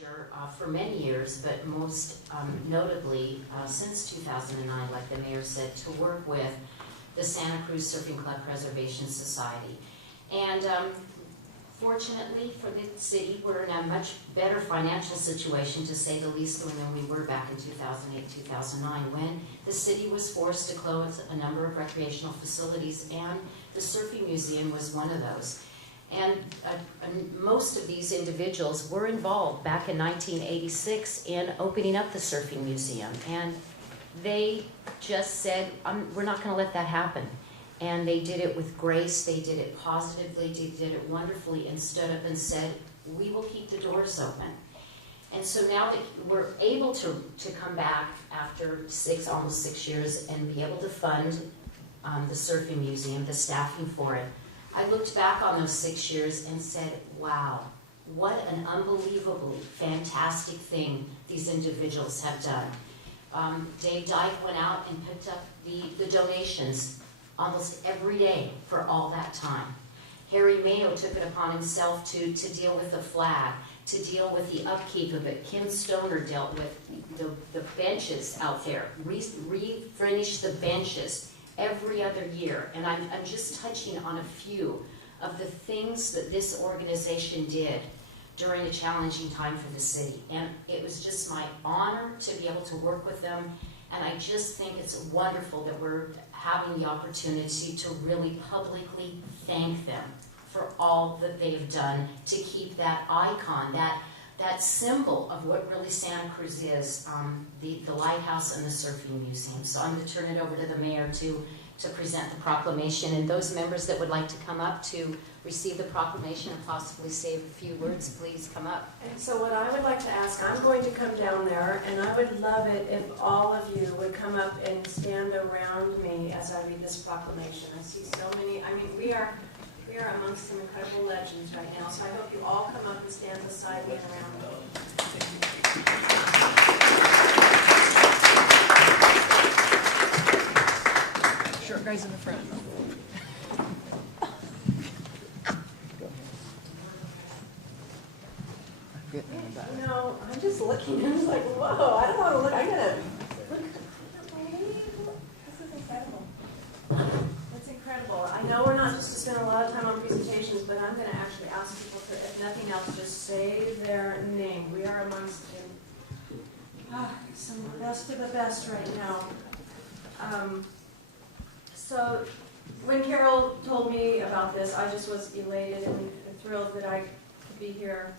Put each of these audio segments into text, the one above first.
pleasure for many years, but most notably since 2009, like the mayor said, to work with the Santa Cruz Surfing Club Preservation Society. And fortunately for the city, we're in a much better financial situation, to say the least, than we were back in 2008-2009, when the city was forced to close a number of recreational facilities, and the Surfing Museum was one of those. And most of these individuals were involved back in 1986 in opening up the Surfing Museum. And they just said, we're not going to let that happen. And they did it with grace, they did it positively, they did it wonderfully, and stood up and said, we will keep the doors open. And so now that we're able to come back after almost six years and be able to fund the Surfing Museum, the staffing for it, I looked back on those 6 years and said, wow, what an unbelievably fantastic thing these individuals have done. Dave Dyke went out and picked up the donations almost every day for all that time. Harry Mayo took it upon himself to deal with the flag, to deal with the upkeep of it. Kim Stoner dealt with the benches out there, refurnished the benches every other year. And I'm just touching on a few of the things that this organization did during a challenging time for the city. And it was just my honor to be able to work with them. And I just think it's wonderful that we're having the opportunity to really publicly thank them for all that they've done to keep that icon, that symbol of what really Santa Cruz is, the lighthouse and the Surfing Museum. So I'm going to turn it over to the mayor to present the proclamation, and those members that would like to come up to receive the proclamation and possibly say a few words, please come up. And so what I would like to ask, I'm going to come down there, and I would love it if all of you would come up and stand around me as I read this proclamation. I see so many, I mean, we are amongst some incredible legends right now, so I hope you all come up and stand beside me and around me. Short guys in the front. You know, I'm just looking and I was like, whoa, I don't want to look. I gotta look. This is incredible. It's incredible. I know we're not just to spend a lot of time on presentations, but I'm going to actually ask people to, if nothing else, just say their name. We are amongst some of the best right now. So when Carol told me about this, I just was elated and thrilled that I could be here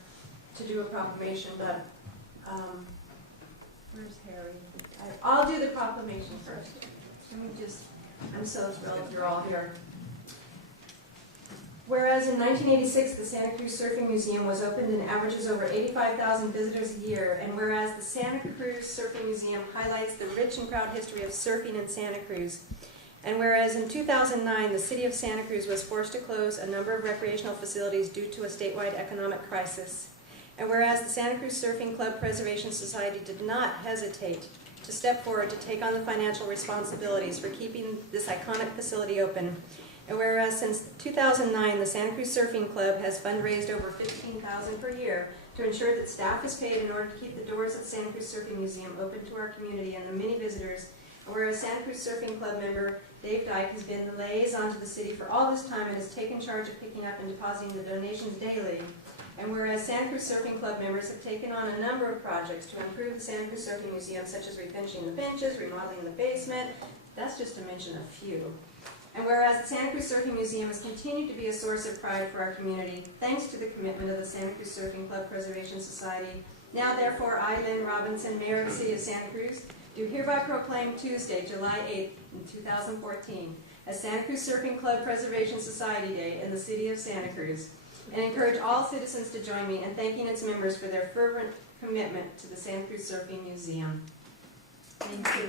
to do a proclamation, but where's Harry? I'll do the proclamation first. I'm so thrilled you're all here. Whereas in 1986, the Santa Cruz Surfing Museum was opened and averages over 85,000 visitors a year, and whereas the Santa Cruz Surfing Museum highlights the rich and proud history of surfing in Santa Cruz, and whereas in 2009, the city of Santa Cruz was forced to close a number of recreational facilities due to a statewide economic crisis, and whereas the Santa Cruz Surfing Club Preservation Society did not hesitate to step forward to take on the financial responsibilities for keeping this iconic facility open, and whereas since 2009, the Santa Cruz Surfing Club has fundraised over $15,000 per year to ensure that staff is paid in order to keep the doors of the Santa Cruz Surfing Museum open to our community and the many visitors, and whereas Santa Cruz Surfing Club member Dave Dyke has been the liaison to the city for all this time and has taken charge of picking up and depositing the donations daily, and whereas Santa Cruz Surfing Club members have taken on a number of projects to improve the Santa Cruz Surfing Museum, such as refinishing the benches, remodeling the basement, that's just to mention a few. And whereas the Santa Cruz Surfing Museum has continued to be a source of pride for our community, thanks to the commitment of the Santa Cruz Surfing Club Preservation Society, now therefore I, Lynn Robinson, Mayor of the City of Santa Cruz, do hereby proclaim Tuesday, July 8th, 2014, as Santa Cruz Surfing Club Preservation Society Day in the City of Santa Cruz, and encourage all citizens to join me in thanking its members for their fervent commitment to the Santa Cruz Surfing Museum. Thank you.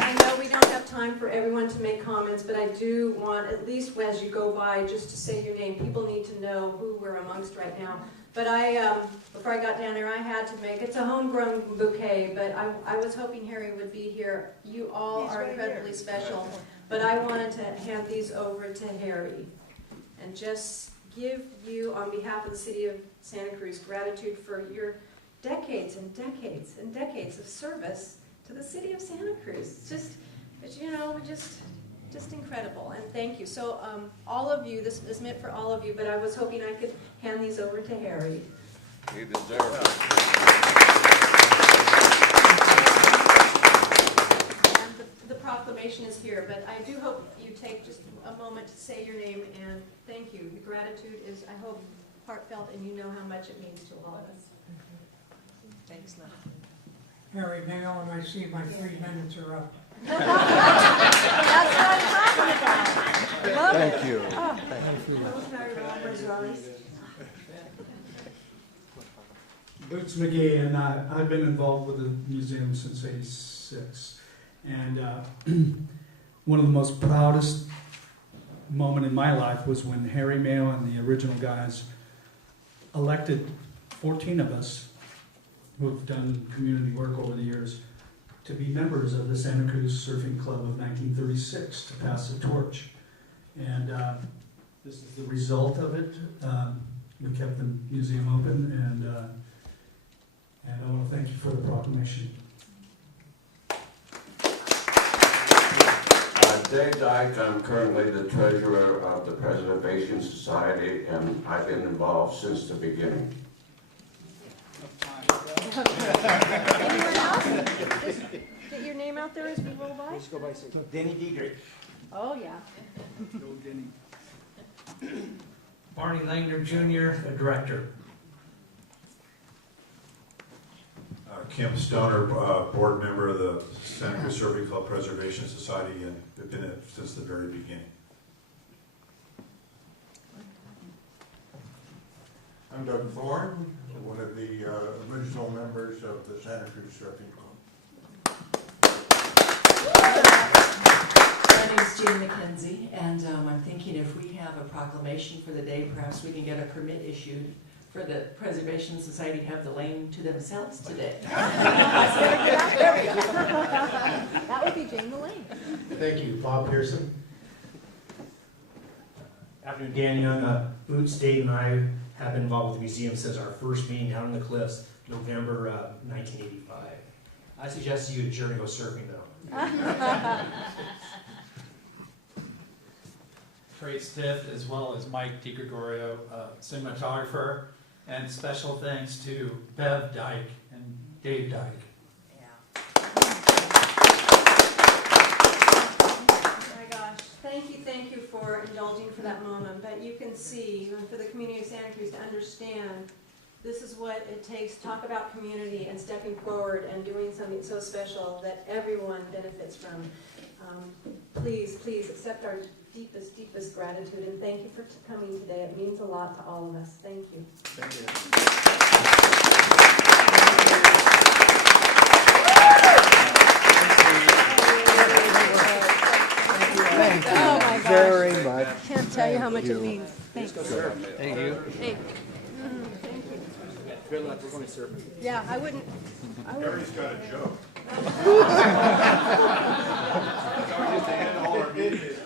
I know we don't have time for everyone to make comments, but I do want, at least as you go by, just to say your name. People need to know who we're amongst right now. But before I got down there, I had to make, it's a homegrown bouquet, but I was hoping Harry would be here. You all are incredibly special, but I wanted to hand these over to Harry and just give you, on behalf of the city of Santa Cruz, gratitude for your decades and decades and decades of service to the city of Santa Cruz. It's just, just incredible, and thank you. So all of you, this is meant for all of you, but I was hoping I could hand these over to Harry. You deserve it. And the proclamation is here, but I do hope you take just a moment to say your name and thank you. The gratitude is, I hope, heartfelt, and you know how much it means to all of us. Thanks, Lynn. Harry Mayo, and I see my 3 minutes are up. That's what I'm talking about. Love it. Thank you. Boots McGee, and I've been involved with the museum since '86. And one of the most proudest moment in my life was when Harry Mayo and the original guys elected 14 of us who have done community work over the years to be members of the Santa Cruz Surfing Club of 1936 to pass the torch. And this is the result of it. We kept the museum open, and I want to thank you for the proclamation. Dave Dyke, I'm currently the treasurer of the Preservation Society, and I've been involved since the beginning. Anyone else? Just get your name out there as we roll by. Let's go by Denny Diedrich. Oh, yeah. Barney Langner Jr., the director. Kim Stoner, board member of the Santa Cruz Surfing Club Preservation Society, and have been in it since the very beginning. I'm Doug Thorne, one of the original members of the Santa Cruz Surfing Club. My name is Jane McKenzie, and I'm thinking if we have a proclamation for the day, perhaps we can get a permit issued for the Preservation Society to have the lane to themselves today. There we go. That would be Jane the Lane. Thank you, Bob Pearson. Afternoon, Dan Young. Boots, Dave, and I have been involved with the museum since our first meeting down on the cliffs, November 1985. I suggest you adjourn and go surfing, though. Trey Stiff, as well as Mike DiGregorio, cinematographer, and special thanks to Bev Dyke and Dave Dyke. Oh my gosh, thank you for indulging for that moment, but you can see, and for the community of Santa Cruz to understand, this is what it takes to talk about community and stepping forward and doing something so special that everyone benefits from. Please accept our deepest gratitude, and thank you for coming today. It means a lot to all of us. Thank you. Thank you. Thank you. Oh my gosh. Very much. Can't tell you how much it means. Thanks. Thank you. Hey. Good luck. We're going surfing. Yeah, I wouldn't. Harry's got a joke. Just to end all our meetings.